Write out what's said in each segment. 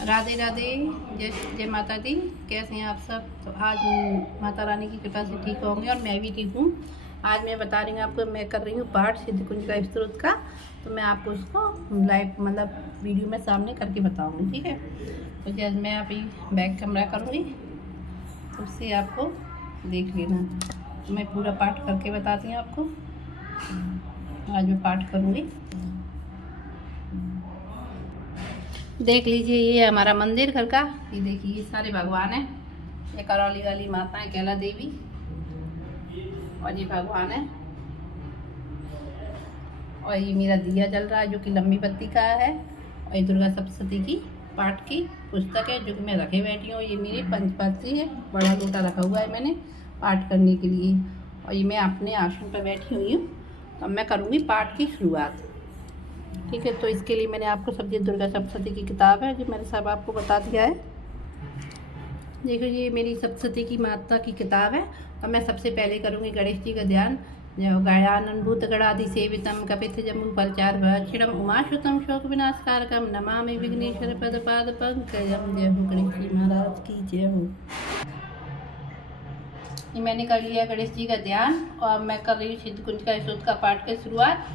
राधे राधे। जय जय माता दी। कैसे हैं आप सब? तो आज माता रानी की कृपा से ठीक होंगे और मैं भी ठीक हूँ। आज मैं बता रही हूँ आपको, मैं कर रही हूँ पाठ सिद्ध कुंज का स्त्रोत का। तो मैं आपको उसको लाइव मतलब वीडियो में सामने करके बताऊँगी, ठीक है। तो जैसे मैं अभी बैक कैमरा करूँगी तो उससे आपको देख लेना। तो मैं पूरा पाठ करके बताती हूँ आपको। आज मैं पाठ करूँगी। देख लीजिए, ये हमारा मंदिर घर का। ये देखिए, ये सारे भगवान हैं। ये करौली वाली माता है कैला देवी, और ये भगवान है। और ये मेरा दिया जल रहा है जो कि लंबी बत्ती का है। और ये दुर्गा सप्तशती की पाठ की पुस्तक है जो कि मैं रखे बैठी हूँ। ये मेरी पंचपात्री है, बड़ा लोटा रखा हुआ है मैंने पाठ करने के लिए। और ये मैं अपने आसन पर बैठी हुई हूँ। तो मैं करूँगी पाठ की शुरुआत, ठीक है। तो इसके लिए मैंने आपको सब्जी दुर्गा सप्तशती की किताब है जो मैंने सब आपको बता दिया है। देखो, ये मेरी सप्तशती की माता की किताब है। और मैं सबसे पहले करूँगी गणेश जी का ध्यान। जो गयानन भूत गणादि सेवितम कपित जम्बू फलचार भक्षणम उमाशुतम शोक विनाशकारकम नमामि विघ्नेश्वर पद पाद पंकजम। जय हो गणेश जी महाराज की जय हो। ये मैंने कर लिया गणेश जी का ध्यान और मैं कर रही हूँ सिद्ध कुंज का स्त्रोत का पाठ की शुरुआत।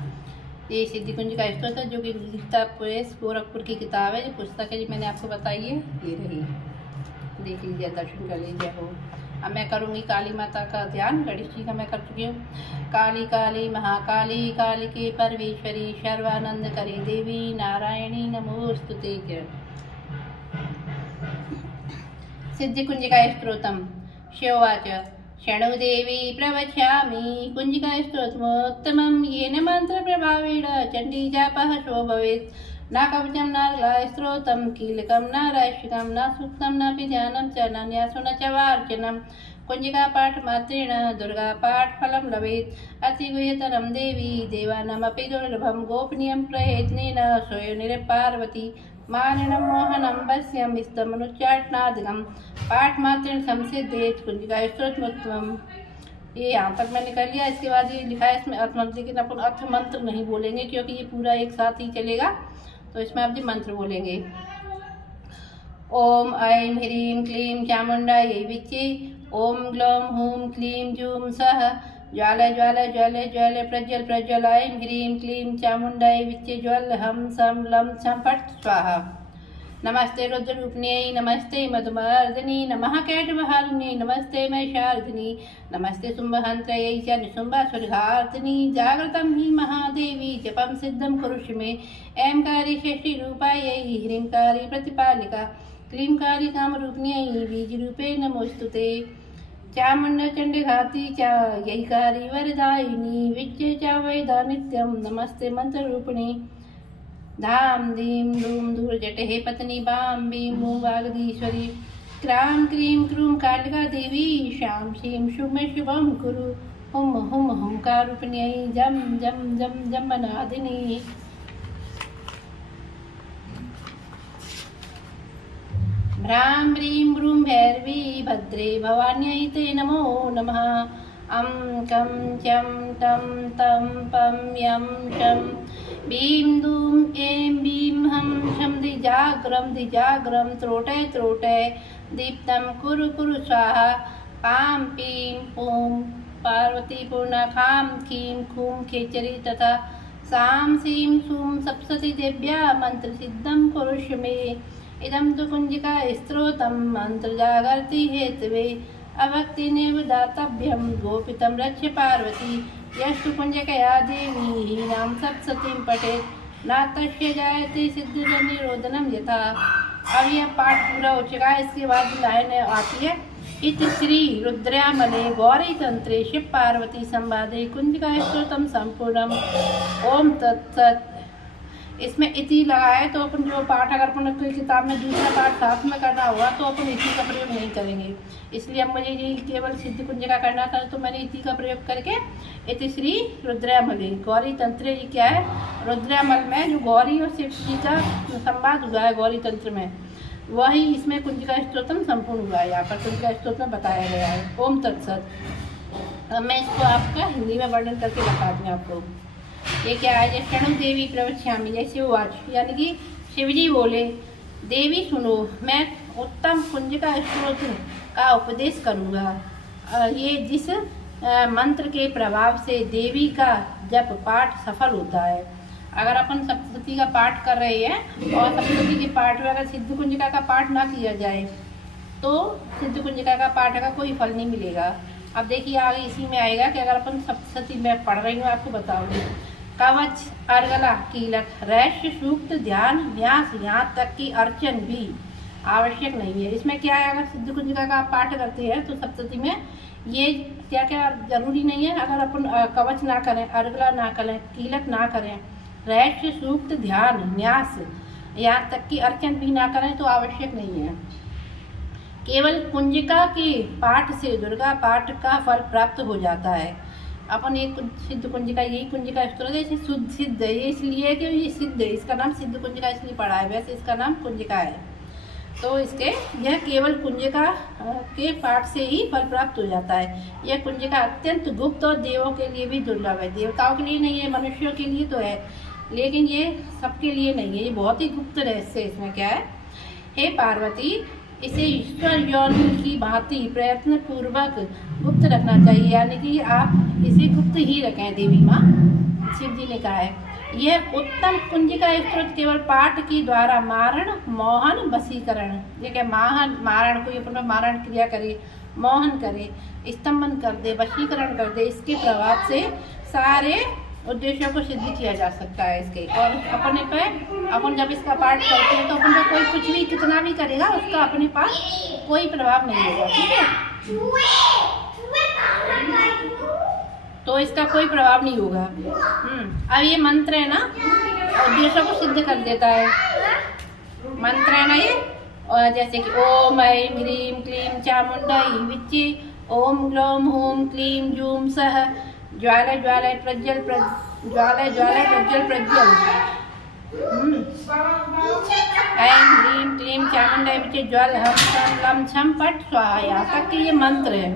ये सिद्ध कुंज का स्त्रोत है जो कि गीता प्रेस गोरखपुर की किताब है। ये पुस्तक है जो मैंने आपको बताई है, ये रही। देख लीजिए, दर्शन कर लीजिए हो। अब मैं करूँगी काली माता का ध्यान। गणेश जी का मैं कर चुकी हूँ। काली काली महाकाली कालिके परमेश्वरी सर्वानंद करी देवी नारायणी नमोस्तुते। सिद्ध कुंज का स्त्रोतम शिववाच शणुदेवी प्रवक्ष्यामि कुंजिका स्तोत्रमोत्तमं येन मन्त्रप्रभावेण चण्डी जापः शो भवेत्। न कवचं न स्तोत्रं कीलकं न राशिकं न सूक्तं न ध्यानं च न न्यासो न च वार्चनं। कुंजिका पाठ मात्रेण दुर्गा पाठ फलं लभेत्। अतिगुह्यतरं देवी देवानामपि दुर्लभं गोपनीयं प्रयत्नेन स्वयं पार्वती माननं मोहनं वश्यं स्तमनुच्चाटनादिकं पाठ मात्रेण संसिद्धेत् कुंजिका स्तोत्रमुत्तमम्। ये यहाँ तक मैंने कर लिया। इसके बाद ये लिखा है इसमें अर्थ मंत्र, लेकिन अपन अर्थ मंत्र नहीं बोलेंगे क्योंकि ये पूरा एक साथ ही चलेगा। तो इसमें आप जी मंत्र बोलेंगे। ओम ऐं ह्रीं क्लीं चामुण्डायै विच्चे। ओम ग्लौं हूं क्लीं जूं सः ज्वाल ज्वाल ज्वल ज्वल प्रज्वल प्रज्वल। ऐं ह्रीं क्लीं चामुण्डायै विच्चे ज्वल हम सम लं छं फट् स्वाहा। नमस्ते रुद्ररूपिण्यै नमस्ते मधुमर्दिनी नमः कैटवहारिण्यै नमस्ते महिषार्दिनी नमस्ते शुम्भहन्त्रयै च निशुम्भासुरघार्दिनी। जागृतं हि महादेवी जपं सिद्धं कुरुष्व मे। ऐंकारी षष्ठीरूपायै ह्रींकारी प्रतिपालिका क्लींकारी कामरूपिण्यै बीजरूपे नमोस्तुते। चामुण्डचण्डघाती च यैकारी वरदायिनी विच्चे च वैदा नित्यं नमस्ते मंत्ररूपिणी। धाम धीम धूम धूर्जटे पत्नी बाम बीम मूं वागधीश्वरी क्रां क्रीं क्रूं कालिका देवी शां शीं शुभ शुभं कुरु। हुम हुम हुंकारूपिण्यै जम जम जम जम्बनादिनी। भ्रां ह्रीं भ्रूं भैरवी भद्रे भवान्यै ते नमो नमः। अं कं चं टं तं पं यं शं बीं दूं ऐं बीं हं शं दिजाग्रं त्रोटय त्रोटय दीप्तं कुरु कुरु स्वाहा। पां पीं पूं पार्वती पूर्णा खां खीं खूं खेचरी तथा सां सीं सूं सप्तशती देव्या मंत्रसिद्धं कुरुष्व मे। इदं तु कुंजिका स्तोत्रं मंत्रजागर्ति हेतवे अभक्तिनेव दातव्यं गोपितं रक्ष्य पार्वती। यस्तु कुंजिकया देवी हीनां सप्तशतीं पठेत् न तस्य जायते सिद्धिर्निरोधनं यथा। अब यह पाठ पूरा हो चुका है। इसके बाद लाइन आती है इति श्री रुद्रयामले गौरी तंत्रे शिव पार्वती संवादे कुंजिका स्तोत्रम संपूर्णम। ओम तत्सत। इसमें इति लगा है तो अपन जो पाठ अगर अपन कोई किताब में दूसरा पाठ साथ में करना होगा तो अपन इति का प्रयोग नहीं करेंगे। इसलिए अब मुझे ये केवल सिद्ध कुंज का करना था तो मैंने इति का प्रयोग करके इति श्री रुद्रयामले गौरी तंत्र। ये क्या है? रुद्रयामल में जो गौरी और शिव जी का संवाद हुआ है गौरी तंत्र में, वही इसमें कुंजिका स्तोत्रम संपूर्ण हुआ है। यहाँ पर कुंजिका स्तोत्र में बताया गया है। ओम तत्सत। मैं इसको आपका हिंदी में वर्णन करके बताती हूँ आपको। ये क्या है? शणु देवी प्रवक्ष्यामि, जैसे वो आज यानी कि शिवजी बोले देवी सुनो, मैं उत्तम कुंजिका स्त्रोत का उपदेश करूँगा। ये जिस मंत्र के प्रभाव से देवी का जप पाठ सफल होता है। अगर अपन सप्तशती का पाठ कर रहे हैं और सप्तशती के पाठ में अगर सिद्ध कुंजिका का पाठ ना किया जाए तो सिद्ध कुंजिका का पाठ का कोई फल नहीं मिलेगा। अब देखिए आगे इसी में आएगा कि अगर अपन सप्तशती में पढ़ रही हूँ, आपको बताऊंगी। कवच, अर्गला, कीलक, रहस्य, सूक्त, ध्यान, न्यास, यहाँ तक कि अर्चन भी आवश्यक नहीं है। इसमें क्या है, अगर सिद्ध कुंजिका का आप पाठ करते हैं तो सप्तशती में ये क्या क्या जरूरी नहीं है। अगर अपन कवच ना करें, अर्गला ना करें, कीलक ना करें, रहस्य, सूक्त, ध्यान, न्यास, यहाँ तक कि अर्चन भी ना करें तो आवश्यक नहीं है। केवल कुंजिका के पाठ से दुर्गा पाठ का फल प्राप्त हो जाता है। अपन एक सिद्ध कुंजिका, यही कुंजिका स्त्रोत है, शुद्ध सिद्ध है, ये इसलिए कि ये सिद्ध है, इसका नाम सिद्ध कुंजिका इसलिए पड़ा है, वैसे इसका नाम कुंजिका है। तो इसके यह केवल कुंजिका के पाठ से ही फल प्राप्त हो जाता है। यह कुंजिका अत्यंत गुप्त और देवों के लिए भी दुर्लभ है। देवताओं के लिए नहीं है, मनुष्यों के लिए तो है, लेकिन ये सबके लिए नहीं है। ये बहुत ही गुप्त रहस्य है। इसमें क्या है, हे पार्वती, इसे ईश्वर योनि की भांति प्रयत्न पूर्वक गुप्त रखना चाहिए, यानी कि आप इसे गुप्त ही रखें। देवी माँ शिव जी ने कहा है। यह उत्तम कुंजिका स्त्रोत केवल पाठ के द्वारा मारण, मोहन, वशीकरण, ये क्या मारण कोई अपन मारण क्रिया करे, मोहन करे, स्तंभन कर दे, वशीकरण कर दे, इसके प्रभाव से सारे उद्देश्यों को सिद्ध किया जा सकता है इसके। और अपने पे अपन जब इसका पाठ करते हैं तो अपन को कोई कुछ भी कितना भी करेगा उसका अपने पास कोई प्रभाव नहीं होगा, ठीक है। तो इसका कोई प्रभाव नहीं होगा। अब ये मंत्र है ना, उद्देश्यों को सिद्ध कर देता है। मंत्र है ना ये, और जैसे कि ओम ऐं ह्रीं क्लीं चामुंडाई विच्चे, ओम ग्लौम हूं क्लीं जूं सः, ज्वालय ज्वालय प्रज्वल ज्वालय ज्वालय प्रज्वल प्रज्वल, ऐं ह्रीं क्लीं चामुंडाई विच्चे ज्वल हम छम लम छम पट स्वाहा, यहाँ तक कि ये मंत्र है।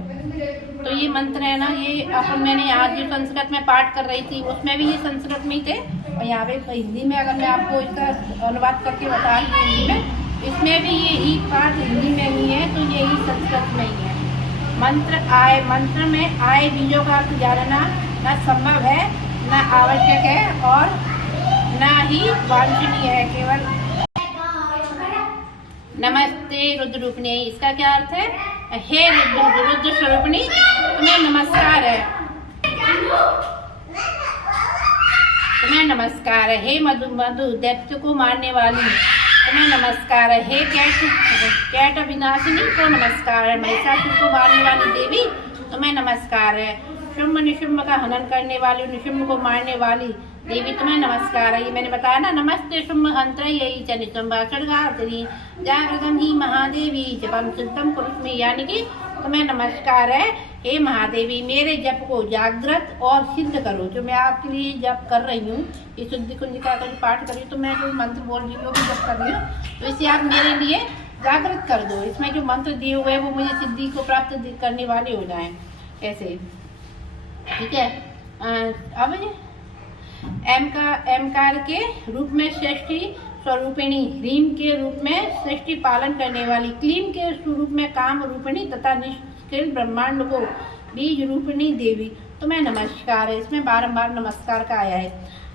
तो ये मंत्र है ना, ये अपन मैंने आज जो संस्कृत में पाठ कर रही थी उसमें भी ये संस्कृत में ही थे, और यहाँ पे हिंदी में अगर मैं आपको इसका अनुवाद करके बता रही हूँ हिंदी में, इसमें भी यही पाठ हिंदी में ही है, तो यही संस्कृत में ही है। मंत्र में आए बीजों का अर्थ जानना न संभव है, न आवश्यक है और न ही वांछनीय है। केवल नमस्ते रुद्र रूपिणी, इसका क्या अर्थ है, हे रुद्र स्वरूपिणी तुम्हें नमस्कार है, तुम्हें नमस्कार है। हे मधु दैत्य को मारने वाली तुम्हें नमस्कार है। हे कैट विनाशिनी को नमस्कार है। महिषासुर को मारने वाली देवी तुम्हें नमस्कार है। शुंभ निशुंभ का हनन करने वाली, निशुंभ को मारने वाली देवी तुम्हें नमस्कार है। ये मैंने बताया ना, नमस्ते शुंभ हंत्रयी च निशुंभा स्वर्गार्थिनी जागृतं ही महादेवी जपम सिद्धम कुरुष्मी, यानी कि तुम्हें नमस्कार है हे महादेवी, मेरे जप को जागृत और सिद्ध करो। जो मैं आपके लिए जप कर रही हूँ, ये शुद्ध कुंजिका का पाठ कर रही हूँ, तो मैं जो मंत्र बोल रही हूँ जप कर रही हूँ, तो इसे आप मेरे लिए जागृत कर दो। इसमें जो मंत्र दिए हुए हैं वो मुझे सिद्धि को प्राप्त करने वाले हो जाएं ऐसे, ठीक है। अब एमकार के रूप में सृष्टि स्वरूपिणी, ह्रीम के रूप में सृष्टि पालन करने वाली, क्लीम के स्वरूप में काम रूपिणी तथा निष्किल ब्रह्मांड को बीज रूपिणी देवी तुम्हें नमस्कार है। इसमें बारंबार नमस्कार का आया है।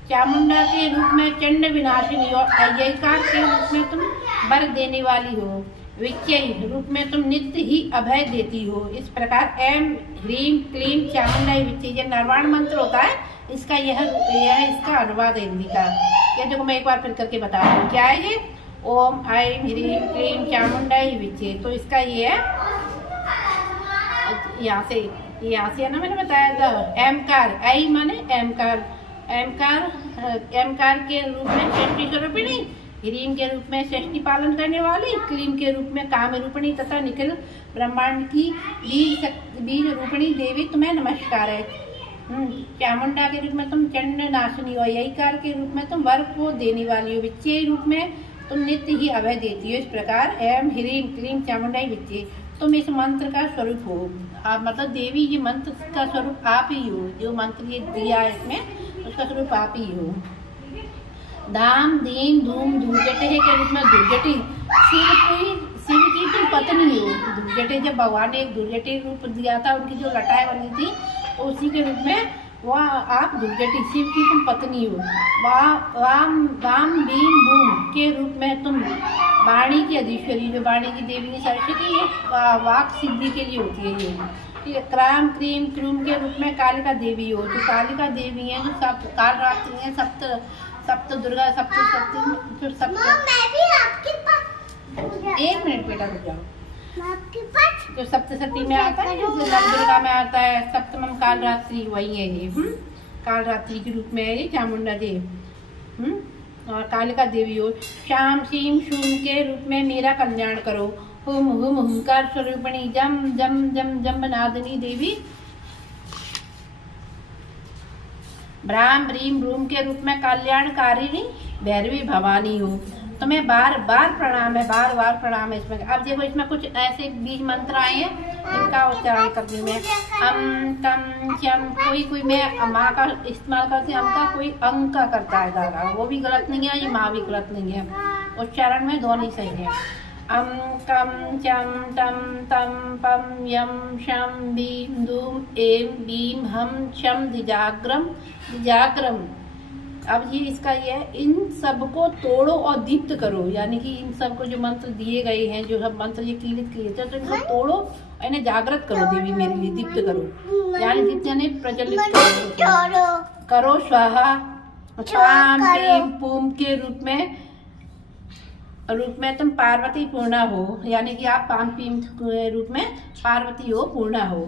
चामुंडा के रूप में चंड विनाशिनी और अय्यकार के रूप में तुम वर देने वाली हो। विच्चय रूप में तुम नित्य ही अभय देती हो। इस प्रकार एम ह्रीम क्लीम चामुंडाई विच्चय, ये निर्वाण मंत्र होता है, इसका यह इसका अनुवाद है हिंदी का। ये देखो मैं एक बार फिर करके बता रही हूँ, क्या है ये, ओम ऐं ह्रीम क्लीम चामुंडाई विच्चय। तो इसका ये है, यहाँ से है ना, मैंने बताया था एमकार, ऐ माने एमकार, एमकार के रूप में सृष्टि स्वरूपिणी, ह्रीम के रूप में सृष्टि पालन करने वाली, क्लीम के रूप में काम रूपिणी तथा निखिल ब्रह्मांड की बीज रूपिणी देवी तुम्हें नमस्कार है। चामुंडा के रूप में तुम चंड नाशिनी हो। यहीकार के रूप में तुम वर को देने वाली हो। विच्चय रूप में तुम नित्य ही अभय देती हो। इस प्रकार एम ह्रीम क्लीम चामुंडाई विच्चय, तुम इस मंत्र का स्वरूप हो। आप मतलब देवी, ये मंत्र का स्वरूप आप ही हो। जो मंत्र ये दिया है इसमें, उसका स्वरूप आप ही हो। धाम धीम धूम धूर्जटे के रूप में धूर्जटी पत्नी हो। दुर्जटे, जब भगवान ने एक दुर्जटे रूप दिया था, उनकी जो लटाएं बनी थी तो उसी के रूप में वह आप दुर्जटी, शिव की तुम पत्नी हो। वाम वाम बीम बूम के रूप में तुम वाणी की अधीश्वरी, जो वाणी की देवी सरस्वती है, वाक सिद्धि के लिए होती है ये। ठीक है। क्राम क्रीम क्रूम के रूप में कालिका देवी हो, जो कालिका देवी है, जो सब काल रात्रि है, सप्त दुर्गा, सप्त एक मिनट बेटा रुक जाओ। जो सप्तशती में आता है, जो दुर्गा में आता है, सप्तमम काल रात्रि वही है ये। काल रात्रि के रूप में है ये चामुंडा देव। और कालिका देवी हो। श्याम सीम शूम के रूप में मेरा कल्याण करो। हुम हुम हुंकार स्वरूपिणी जम जम जम जम नादिनी देवी। ब्राह्म ब्रीम ब्रूम के रूप में कल्याणकारिणी भैरवी भवानी हो। तुम्हें बार बार प्रणाम है, बार बार प्रणाम है इसमें। अब देखो इसमें कुछ ऐसे बीज मंत्र आए हैं, इनका उच्चारण करती मैं। तम चम, कोई मैं माँ का इस्तेमाल करते हैं, अम का कोई अंक का करता है दादा, वो भी गलत नहीं है, ये माँ भी गलत नहीं है। उच्चारण में दोनों ही सही है। अम कम चम टम तम पम यम शम भीम धूम एम भीम हम शम दिजाग्रम दिजाग्रम। अब ये इसका ये है, इन सबको तोड़ो और दीप्त करो, यानी कि इन सबको जो मंत्र दिए गए हैं, जो सब मंत्र ये कीलित किए थे, तो इनको तोड़ो और इन्हें जागृत करो देवी मेरे लिए, दीप्त करो, यानी दीप्त यानी प्रज्वलित करो। स्वाहा पाम पीम पूम के रूप में तुम पार्वती पूर्णा हो, यानी कि आप पाम पीम के रूप में पार्वती हो, पूर्णा हो।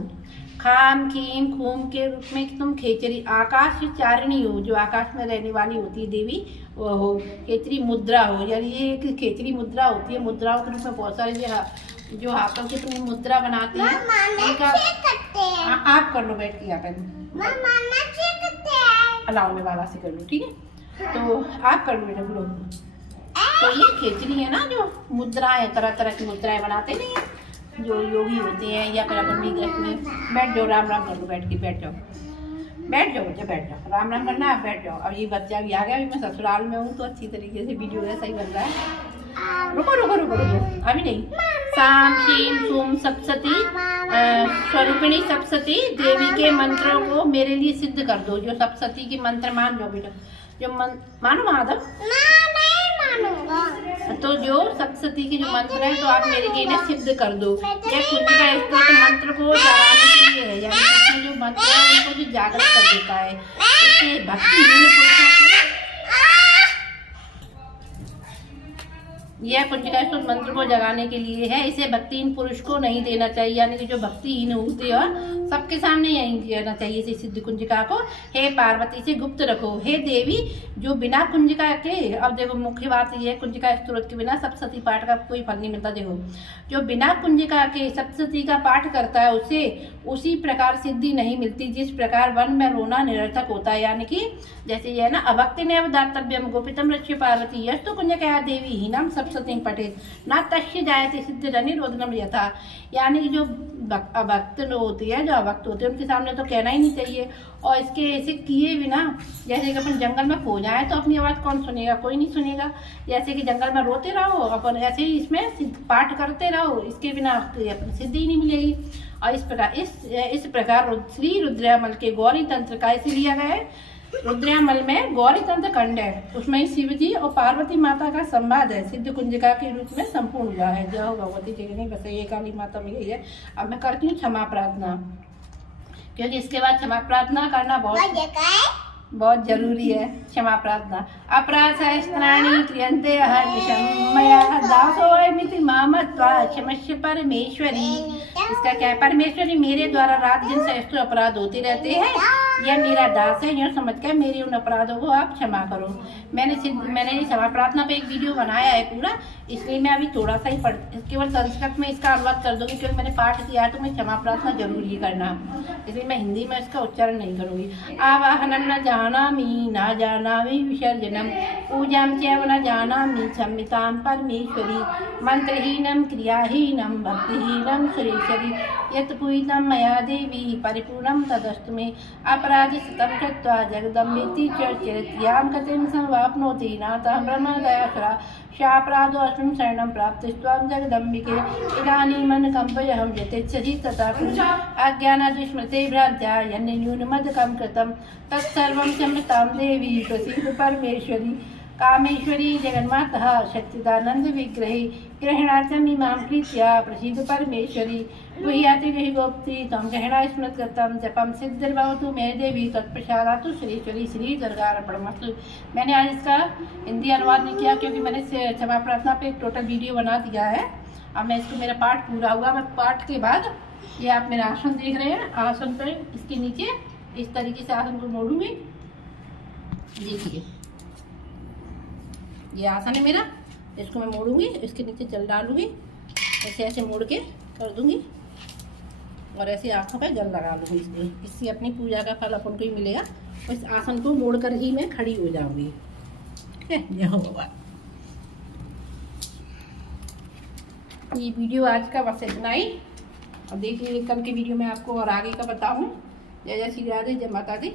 खाम खीम खूम के रूप में तुम खेचरी आकाश चारिणी हो, जो आकाश में रहने वाली होती है देवी वो हो। खेचरी मुद्रा हो, यानी ये एक खेचरी मुद्रा होती है। मुद्राओं के रूप में बहुत सारे जो हाथों की तुम मुद्रा बनाती हैं, उनका आप कर लो बैठ के यहाँ पर। अलाउ में बाबा से कर लो, ठीक है। तो आप कर लो बेटा, बोलो। तो ये खेचरी है ना, जो मुद्राएं, तरह तरह की मुद्राएं बनाते नहीं है जो योगी होते हैं, या फिर अपन भी घर में। बैठ जाओ, राम राम कर लो, बैठ के बैठ जाओ बच्चा, बैठ जाओ, राम राम करना है, बैठ जाओ। अब ये बच्चा भी आ गया, अभी मैं ससुराल में हूँ तो अच्छी तरीके से वीडियो ऐसा ही बन रहा है। रुको रुको रुको रुको, अभी नहीं। साम शीम सूम सप्तशती स्वरूपिणी सप्तशती देवी के मंत्रों को मेरे लिए सिद्ध कर दो। जो सप्तशती के मंत्र मान जाओ बेटा, जो मानो माधव, तो जो सप्तशती के जो मंत्र है, तो आप मेरे लिए इन्हें सिद्ध कर दो। यह कुंजिका स्तोत्र मंत्र को जगाने के लिए है, यानी इसमें जो मंत्र है उनको जो जागृत कर देता है। इससे यह कुंजिका स्तोत्र मंत्र को जगाने के लिए है, इसे भक्तिहीन पुरुष को नहीं देना चाहिए, यानी कि जो भक्तिहीन होते हैं और सबके सामने यही देना चाहिए इसे सिद्ध कुंजिका को। हे पार्वती से गुप्त रखो। हे देवी, जो बिना कुंजिका के, अब देखो मुख्य बात ये है, कुंजिका स्तोत्र के बिना सप्तशती पाठ का कोई फल नहीं मिलता। देखो जो बिना कुंजिका के सप्तशती का पाठ करता है उसे उसी प्रकार सिद्धि नहीं मिलती जिस प्रकार वन में रोना निरर्थक होता है। यानी कि जैसे ये है ना, अभक्ति ने दातव्यम गोपितम रक्ष्य पार्वती यस्तु कुंजिका देवी हीनम सप्तशती पठेत ना तस्य जायते सिद्ध रनिरोधनम यथा। यानी कि जो अभक्त होती है, जो अभक्त होते हैं, उनके सामने तो कहना ही नहीं चाहिए। और इसके ऐसे किए बिना, जैसे कि अपन जंगल में खो जाए तो अपनी आवाज़ कौन सुनेगा, कोई नहीं सुनेगा। जैसे कि जंगल में रोते रहो, अपन ऐसे ही इसमें पाठ करते रहो, इसके बिना अपन सिद्धि ही नहीं मिलेगी। और इस प्रकार श्री रुद्रमल के गौरी तंत्र का इसे लिया गया है। रुद्रमल में गौरी तंत्र खंड है, उसमें शिव जी और पार्वती माता का संवाद है, सिद्ध कुंजिका के रूप में संपूर्ण हुआ है। जय भगवती जी नहीं, बस ये काली माता में यही है। अब मैं करती हूँ क्षमा प्रार्थना, क्योंकि इसके बाद क्षमा प्रार्थना करना बहुत जरूरी है। क्षमा प्रार्थना। अपराध सहस्त्राणि क्रियन्ते अहर्निशं मया दासोऽयमिति मामत्वा क्षमस्व परमेश्वरी। इसका क्या है, परमेश्वरी मेरे द्वारा रात दिन सहस्त्र अपराध होते रहते हैं, यह मेरा दास है, यह समझ कर मेरे उन अपराधों को आप क्षमा करो। मैंने क्षमा प्रार्थना पे एक वीडियो बनाया है पूरा, इसलिए मैं अभी थोड़ा सा ही केवल संस्कृत में इसका अनुवाद कर दूंगी, क्योंकि मैंने पाठ किया है तो मैं क्षमा प्रार्थना जरूर ही करना, इसलिए मैं हिंदी में इसका उच्चारण नहीं करूँगी। आवाहनम न जानामि न जानामि विसर्जनम पूजां चैव न जानामि संहितां परमेश्वरी मंत्रहीनं क्रियाहीनं भक्तिहीनं सुरेश्वरी यत् पूजितं मया देवी परिपूर्णं तदस्तु मे। अब शापराधिस्तं कृत्वा जगदम्बेति चर्चयत् यां गतिं संवाप्नोति नाथः ब्रह्मदयासुरा शापराधोऽस्मिन् शरणं प्राप्तिस्त्वां जगदम्बिके इदानीमनुकम्पयहं यथेच्छसि तथा कुरु अज्ञानाद्विस्मृते भ्रान्त्या यन्न्यूनमधिकं कृतं तत्सर्वं क्षम्यतां देवी प्रसीद परमेश्वरी कामेश्वरी जगन्माता सच्चिदानंद विग्रही ग्रहणाचमीमां प्रीत्या प्रसीद परमेश्वरी गुह्याति गृह गोप्ति त्वं ग्रहणा स्मृत कृतं जपम सिद्धिर्भवतु मे देवी तत्प्रसादातु श्रीश्वरी श्री दुर्गार्पणमस्तु। मैंने आज इसका हिंदी अनुवाद नहीं किया क्योंकि मैंने क्षमा प्रार्थना पे एक टोटल वीडियो बना दिया है। अब मैं इसको मेरा पाठ पूरा हुआ, मैं पाठ के बाद ये आप मेरा आसन देख रहे हैं, आसन पर इसके नीचे इस तरीके से आसन को मोड़ूंगी। देखिए ये आसन है मेरा, इसको मैं मोड़ूंगी, इसके नीचे जल डालूंगी, ऐसे ऐसे मोड़ के कर दूंगी और ऐसे आंखों पे जल लगा लूँगी। इससे अपनी पूजा का फल अपन को ही मिलेगा। और इस आसन को मोड़कर ही मैं खड़ी हो जाऊंगी। जय हो भगवान। ये वीडियो आज का बस इतना ही। अब देखिए कल के वीडियो में आपको और आगे का बताऊँ। जय जय श्री राधे, जय माता दी।